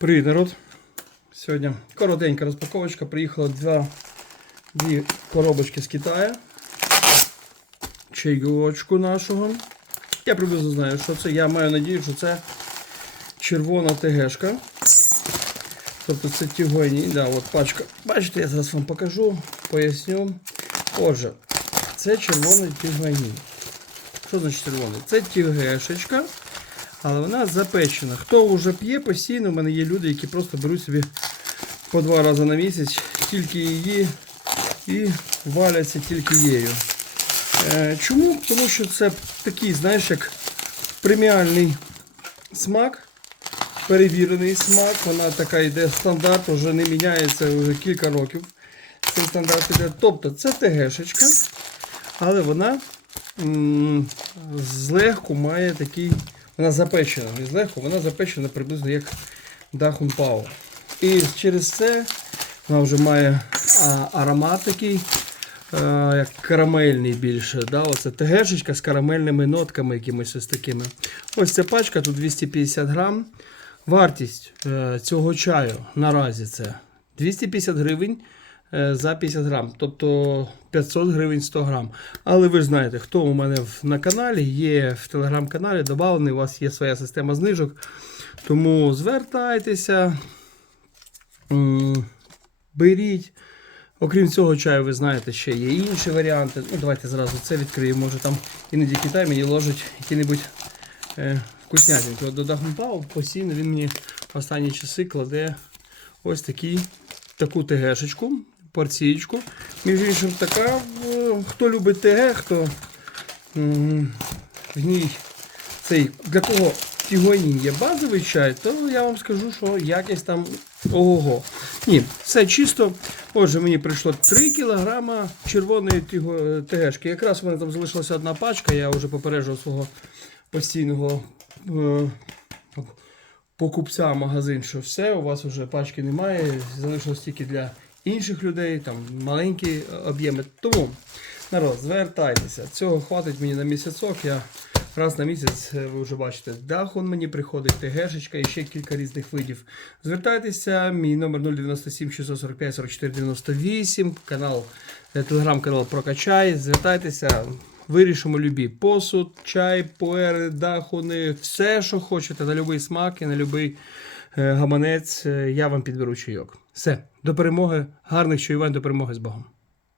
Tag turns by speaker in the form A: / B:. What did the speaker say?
A: Привіт, народ! Сьогодні коротенька розпаковочка. Приїхало два, дві коробочки з Китаю. Чайгочку нашого. Я приблизно знаю, що це. Я маю надію, що це червона ТГшка. Тобто це тігойні. Да, от пачка. Бачите, я зараз вам покажу, поясню. Отже, це червоний тігойні. Що значить червоний? Це тігешечка. Але вона запечена. Хто вже п'є постійно, в мене є люди, які просто беруть собі по два рази на місяць тільки її і валяться тільки її. Е, чому? Тому що це такий, знаєш, як преміальний смак, перевірений смак. Вона така йде стандарт, вже не міняється вже кілька років. Цей стандарт іде. Тобто це ТГшечка, але вона м, злегку має такий. Вона запечена, не злегку, вона запечена приблизно як Дахун Пау. І через це вона вже має а, аромат такий, а, як карамельний більше. Да? Оце ТГшечка з карамельними нотками якимось ось такими. Ось ця пачка, тут 250 грам. Вартість е, цього чаю наразі це 250 гривень е, за 50 грам, тобто 500 гривень 100 грам. Але ви ж знаєте, хто у мене на каналі, є в телеграм-каналі, додавлений, у вас є своя система знижок. Тому звертайтеся, беріть. Окрім цього чаю, ви знаєте, ще є інші варіанти. Ну, давайте зразу це відкриємо. Може там іноді Китай мені ложить які-небудь е, вкуснятинки. От до Дахунпау постійно він мені в останні часи кладе ось такі, таку ТГшечку, порційку. Між іншим, така, е, хто любить ТГ, хто м, в ній цей для кого тігоні є базовий чай, то я вам скажу, що якість там ого. Ні, все чисто. Отже, мені прийшло 3 кг червоної тіго- ТГшки. Якраз у мене там залишилася одна пачка, я вже попереджував свого постійного е, покупця магазин, що все, у вас вже пачки немає, залишилось тільки для інших людей, там маленькі об'єми. Тому, народ, звертайтеся. Цього хватить мені на місяцок. Я раз на місяць, е, ви вже бачите, дахун мені приходить, ТГшечка і ще кілька різних видів. Звертайтеся, мій номер 097 645 44 98, канал, е, телеграм-канал Прокачай. Звертайтеся. Вирішимо любі посуд, чай, пуери, дахуни, все, що хочете, на будь-який смак і на будь-який гаманець. е, Я вам підберу чайок. Все, до перемоги, гарних чаювань, до перемоги з Богом.